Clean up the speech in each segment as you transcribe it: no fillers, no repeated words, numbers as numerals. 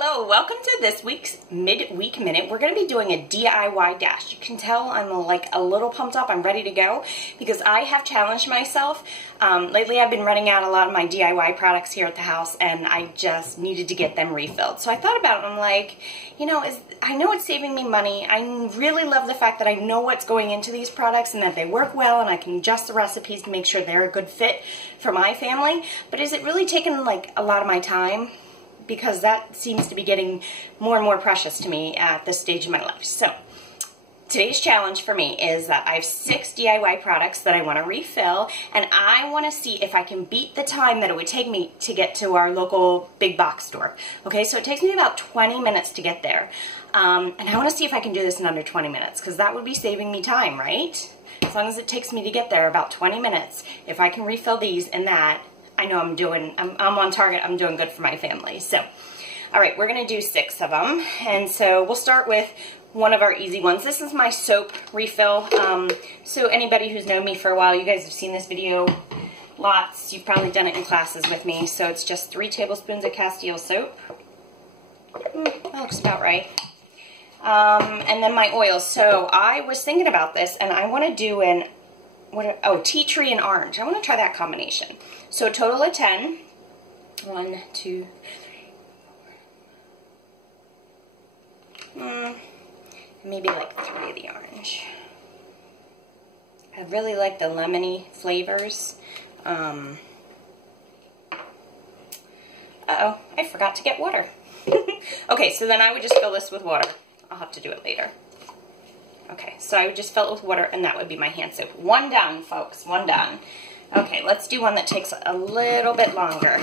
Hello, welcome to this week's Midweek Minute. We're going to be doing a DIY dash. You can tell I'm like a little pumped up. I'm ready to go because I have challenged myself. Lately I've been running out a lot of my DIY products here at the house and I just needed to get them refilled. So I thought about it and I'm like, you know, I know it's saving me money. I really love the fact that I know what's going into these products and that they work well and I can adjust the recipes to make sure they're a good fit for my family. But is it really taking like a lot of my time? Because that seems to be getting more and more precious to me at this stage of my life. So today's challenge for me is that I have 6 DIY products that I want to refill, and I want to see if I can beat the time that it would take me to get to our local big box store. Okay, so it takes me about 20 minutes to get there. And I want to see if I can do this in under 20 minutes, because that would be saving me time, right? As long as it takes me to get there about 20 minutes, if I can refill these and that, I know I'm on target, I'm doing good for my family. So, all right, we're gonna do 6 of them. And so we'll start with one of our easy ones. This is my soap refill. So anybody who's known me for a while, you guys have seen this video lots. You've probably done it in classes with me. So it's just 3 tablespoons of Castile soap. That looks about right. And then my oils. So I was thinking about this and I wanna do tea tree and orange. I want to try that combination. So a total of 10. 1, 2, 3, 4. Maybe like 3 of the orange. I really like the lemony flavors. Uh-oh, I forgot to get water. Okay, so then I would just fill this with water. I'll have to do it later. Okay, so I would just fill it with water, and that would be my hand soap. 1 done, folks, 1 done. Okay, let's do one that takes a little bit longer.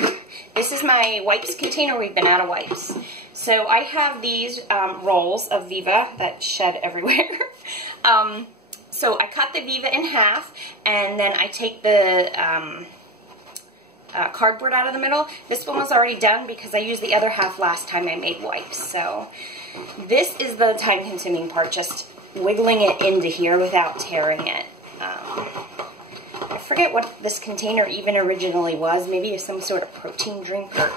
This is my wipes container. We've been out of wipes. So I have these rolls of Viva that shed everywhere. So I cut the Viva in half, and then I take the cardboard out of the middle. This one was already done because I used the other half last time I made wipes. So this is the time-consuming part, just wiggling it into here without tearing it. I forget what this container even originally was. Maybe it's some sort of protein drink or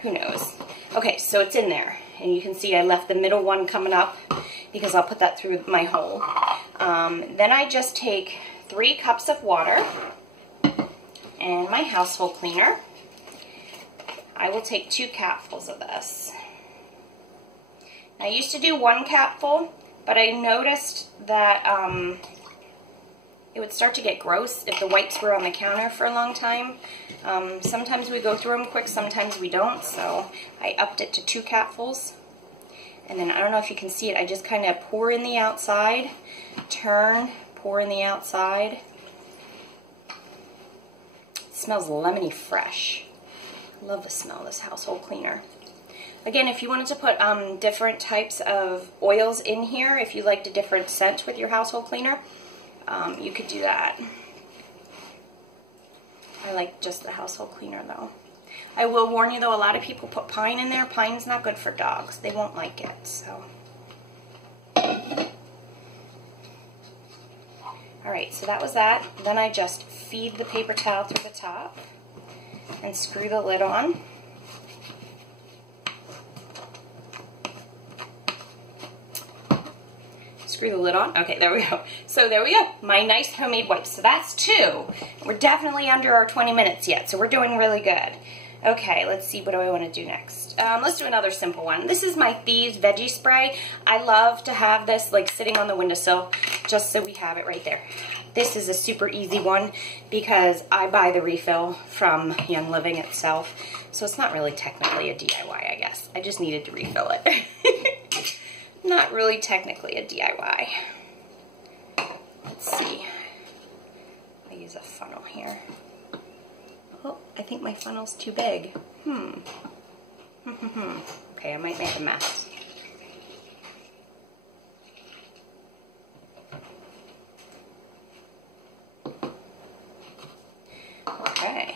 who knows. Okay, so it's in there. And you can see I left the middle one coming up because I'll put that through my hole. Then I just take 3 cups of water and my household cleaner. I will take 2 capfuls of this. I used to do 1 capful, but I noticed that it would start to get gross if the wipes were on the counter for a long time. Sometimes we go through them quick, sometimes we don't, so I upped it to 2 capfuls. And then I don't know if you can see it, I just kind of pour in the outside, turn, pour in the outside. It smells lemony fresh. I love the smell of this household cleaner. Again, if you wanted to put different types of oils in here, if you liked a different scent with your household cleaner, you could do that. I like just the household cleaner though. I will warn you though, a lot of people put pine in there. Pine's not good for dogs. They won't like it, so. Alright, so that was that. Then I just feed the paper towel through the top and screw the lid on. Screw the lid on. Okay, there we go. So there we go. My nice homemade wipes. So that's 2. We're definitely under our 20 minutes yet, so we're doing really good. Okay, let's see. What do I want to do next? Let's do another simple one. This is my Thieves Veggie Spray. I love to have this like sitting on the windowsill just so we have it right there. This is a super easy one because I buy the refill from Young Living itself. So it's not really technically a DIY, I guess. I just needed to refill it. Not really technically a DIY. Let's see. I use a funnel here. Oh, I think my funnel's too big. Okay, I might make a mess. Okay.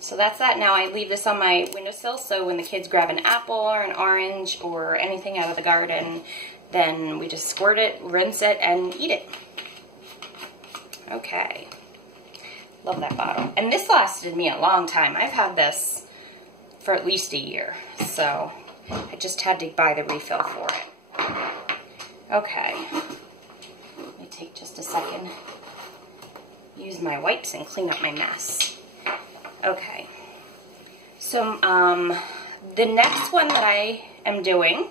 So that's that. Now I leave this on my windowsill so when the kids grab an apple or an orange or anything out of the garden, then we just squirt it, rinse it, and eat it. Okay. Love that bottle. And this lasted me a long time. I've had this for at least a year. So I just had to buy the refill for it. Okay. Let me take just a second. Use my wipes and clean up my mess. Okay. So, the next one that I am doing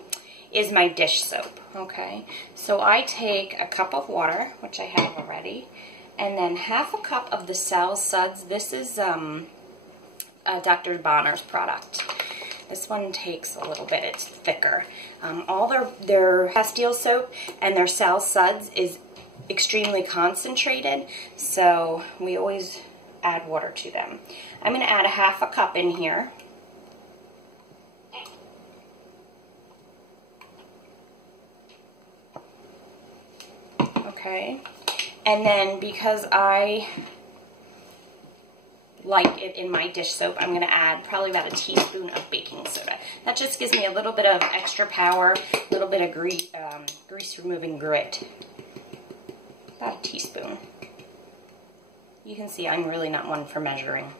is my dish soap, okay? So I take a cup of water, which I have already, and then half a cup of the Sal Suds. This is Dr. Bonner's product. This one takes a little bit, it's thicker. All their Castile soap and their Sal Suds is extremely concentrated, so we always add water to them. I'm going to add a half a cup in here. Okay, and then because I like it in my dish soap, I'm going to add probably about a teaspoon of baking soda. That just gives me a little bit of extra power, a little bit of grease removing grit. About a teaspoon. You can see I'm really not one for measuring.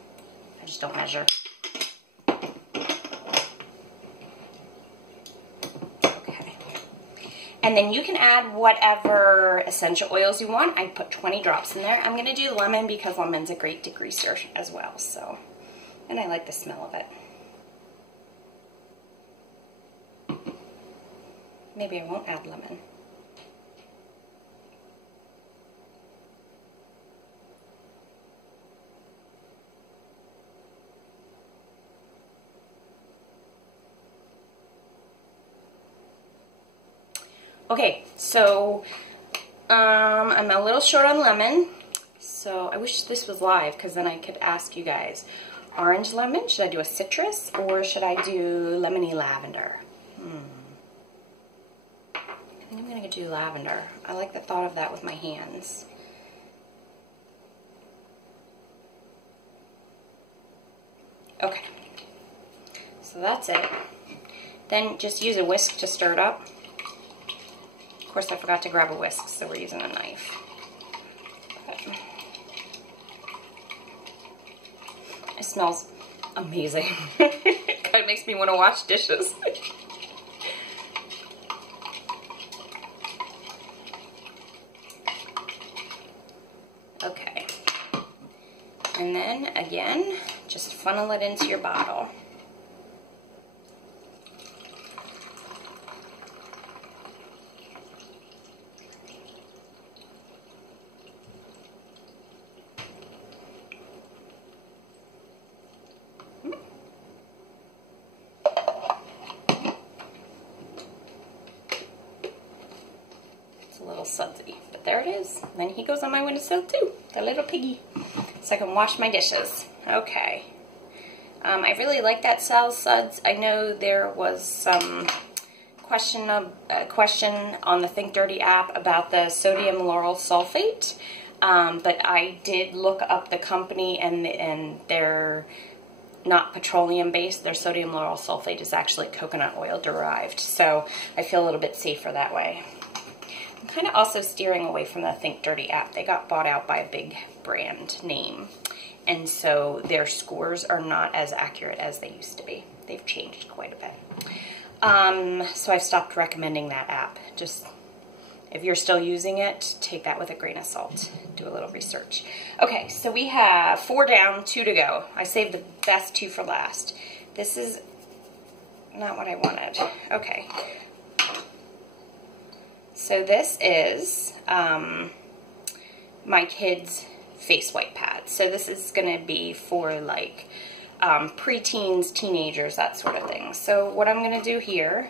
I just don't measure. Okay. And then you can add whatever essential oils you want. I put 20 drops in there. I'm going to do lemon because lemon's a great degreaser as well. So, and I like the smell of it. Maybe I won't add lemon. Okay, so I'm a little short on lemon, so I wish this was live because then I could ask you guys. Orange lemon, should I do a citrus or should I do lemony lavender? I think I'm going to do lavender. I like the thought of that with my hands. Okay, so that's it. Then just use a whisk to stir it up. Of course, I forgot to grab a whisk, so we're using a knife. But it smells amazing. It kind of makes me want to wash dishes. Okay. And then, again, just funnel it into your bottle. A little sudsy, but there it is. And then he goes on my windowsill too, the little piggy, so I can wash my dishes. Okay. I really like that Sal Suds. I know there was some question on the Think Dirty app about the sodium lauryl sulfate, but I did look up the company and they're not petroleum based. Their sodium lauryl sulfate is actually coconut oil derived, so I feel a little bit safer that way. I'm kind of also steering away from the Think Dirty app. They got bought out by a big brand name, and so their scores are not as accurate as they used to be. They've changed quite a bit. So I've stopped recommending that app. Just, if you're still using it, take that with a grain of salt. Do a little research. Okay, so we have 4 down, 2 to go. I saved the best 2 for last. This is not what I wanted. Okay. So this is my kids' face wipe pad. So this is going to be for like preteens, teenagers, that sort of thing. So what I'm going to do here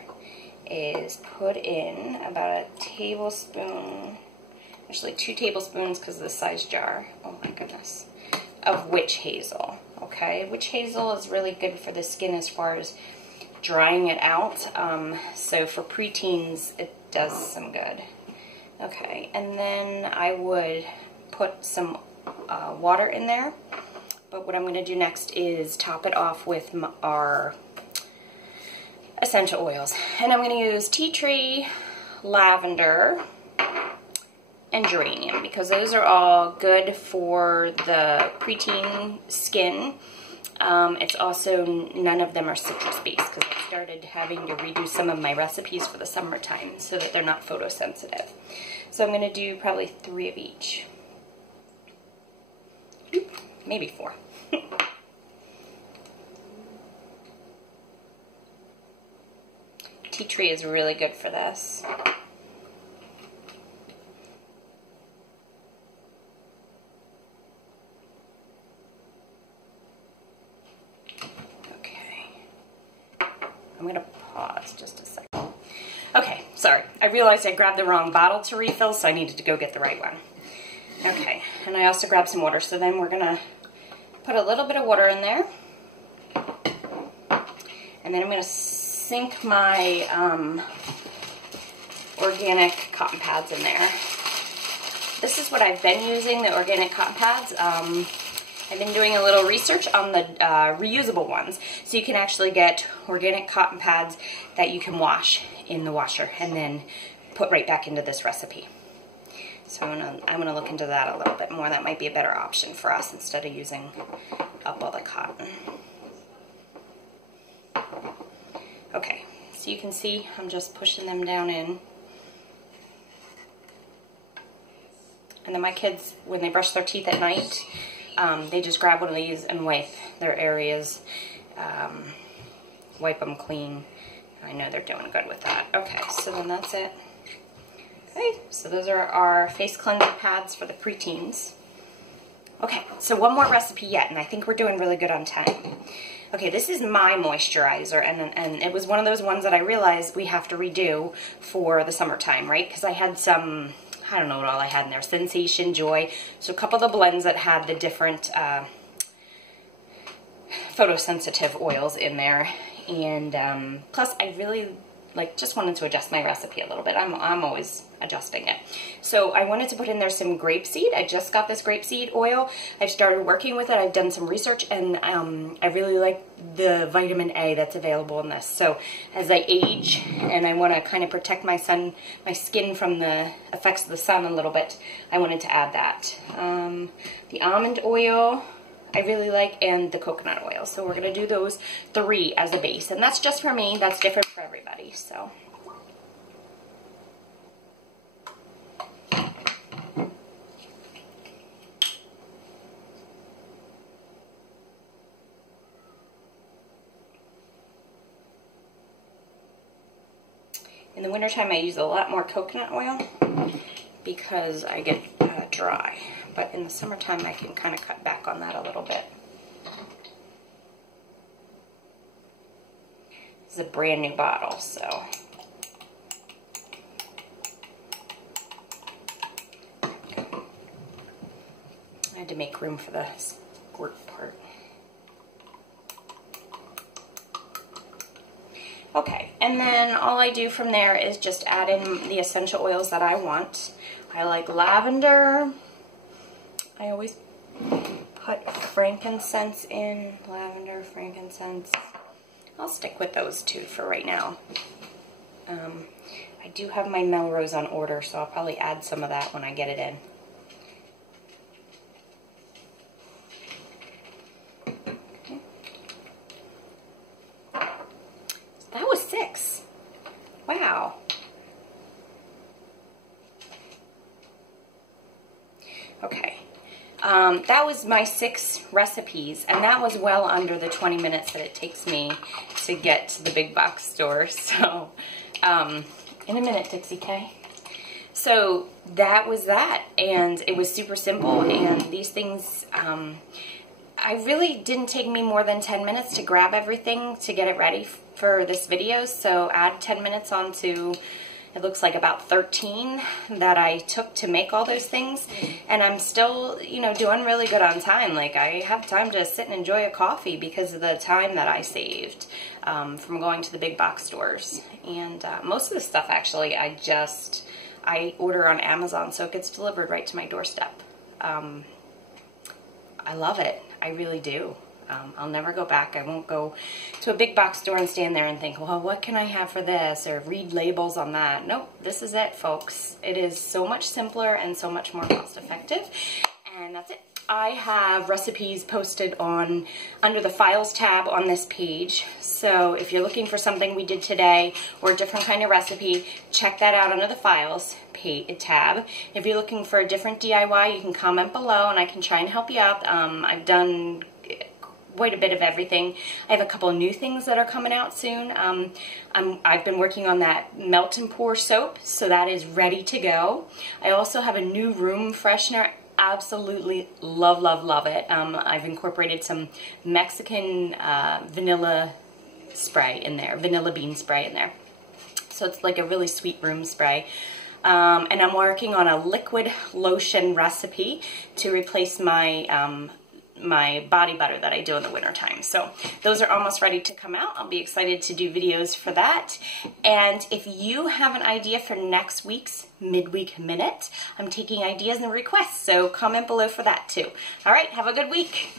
is put in about a tablespoon, actually 2 tablespoons because of the size jar, oh my goodness, of witch hazel. Okay, witch hazel is really good for the skin as far as drying it out. So for preteens, it does some good. Okay, and then I would put some water in there, but what I'm going to do next is top it off with our essential oils. And I'm going to use tea tree, lavender, and geranium because those are all good for the preteen skin. It's also, none of them are citrus-based because I started having to redo some of my recipes for the summertime so that they're not photosensitive. So I'm going to do probably 3 of each. Maybe 4. Tea tree is really good for this. I'm going to pause just a second. Okay, sorry. I realized I grabbed the wrong bottle to refill, so I needed to go get the right one. Okay, and I also grabbed some water, so then we're going to put a little bit of water in there. And then I'm going to sink my organic cotton pads in there. This is what I've been using, the organic cotton pads. I've been doing a little research on the reusable ones. So you can actually get organic cotton pads that you can wash in the washer and then put right back into this recipe. So I'm gonna look into that a little bit more. That might be a better option for us instead of using up all the cotton. Okay, so you can see I'm just pushing them down in. And then my kids, when they brush their teeth at night, they just grab one of these and wipe their areas, wipe them clean. I know they're doing good with that. Okay, so then that's it. Okay, so those are our face cleansing pads for the preteens. Okay, so one more recipe yet, and I think we're doing really good on time. Okay, this is my moisturizer, and it was one of those ones that I realized we have to redo for the summertime, right? Because I had some, I don't know what all I had in there, Sensation, Joy. So a couple of the blends that had the different photosensitive oils in there. And plus I really just wanted to adjust my recipe a little bit. I'm always adjusting it. So I wanted to put in there some grapeseed. I just got this grapeseed oil. I've started working with it. I've done some research, and I really like the vitamin A that's available in this. So as I age and I want to kind of protect my skin from the effects of the sun a little bit, I wanted to add that. The almond oil I really like, and the coconut oil. So we're going to do those 3 as a base. And that's just for me. That's different for everybody. So. In the wintertime, I use a lot more coconut oil because I get dry. But in the summertime, I can kind of cut back on that a little bit. This is a brand new bottle, so. I had to make room for the squirt part. Okay, and then all I do from there is just add in the essential oils that I want. I like lavender. I always put frankincense in. Lavender, frankincense. I'll stick with those 2 for right now. I do have my Melrose on order, so I'll probably add some of that when I get it in. Okay. That was 6. Wow. Okay. That was my 6 recipes, and that was well under the 20 minutes that it takes me to get to the big box store. So, in a minute, Dixie K. So that was that, and it was super simple, and these things, I really didn't take me more than 10 minutes to grab everything to get it ready for this video, so add 10 minutes onto, it looks like about 13 that I took to make all those things, and I'm still, doing really good on time. Like, I have time to sit and enjoy a coffee because of the time that I saved from going to the big box stores. And most of the stuff, actually, I order on Amazon, so it gets delivered right to my doorstep. I love it. I really do. I'll never go back. I won't go to a big box store and stand there and think, well, what can I have for this? Or read labels on that. Nope, this is it, folks. It is so much simpler and so much more cost effective. And that's it. I have recipes posted on under the Files tab on this page. So if you're looking for something we did today or a different kind of recipe, check that out under the Files tab. If you're looking for a different DIY, you can comment below and I can try and help you out. I've done quite a bit of everything. I have a couple of new things that are coming out soon. I've been working on that melt and pour soap, so that is ready to go. I also have a new room freshener. Absolutely love, love, love it. I've incorporated some Mexican vanilla spray in there, vanilla bean spray in there. So it's like a really sweet room spray. And I'm working on a liquid lotion recipe to replace my my body butter that I do in the wintertime. So those are almost ready to come out. I'll be excited to do videos for that. And if you have an idea for next week's Midweek Minute, I'm taking ideas and requests, so comment below for that too. All right, have a good week.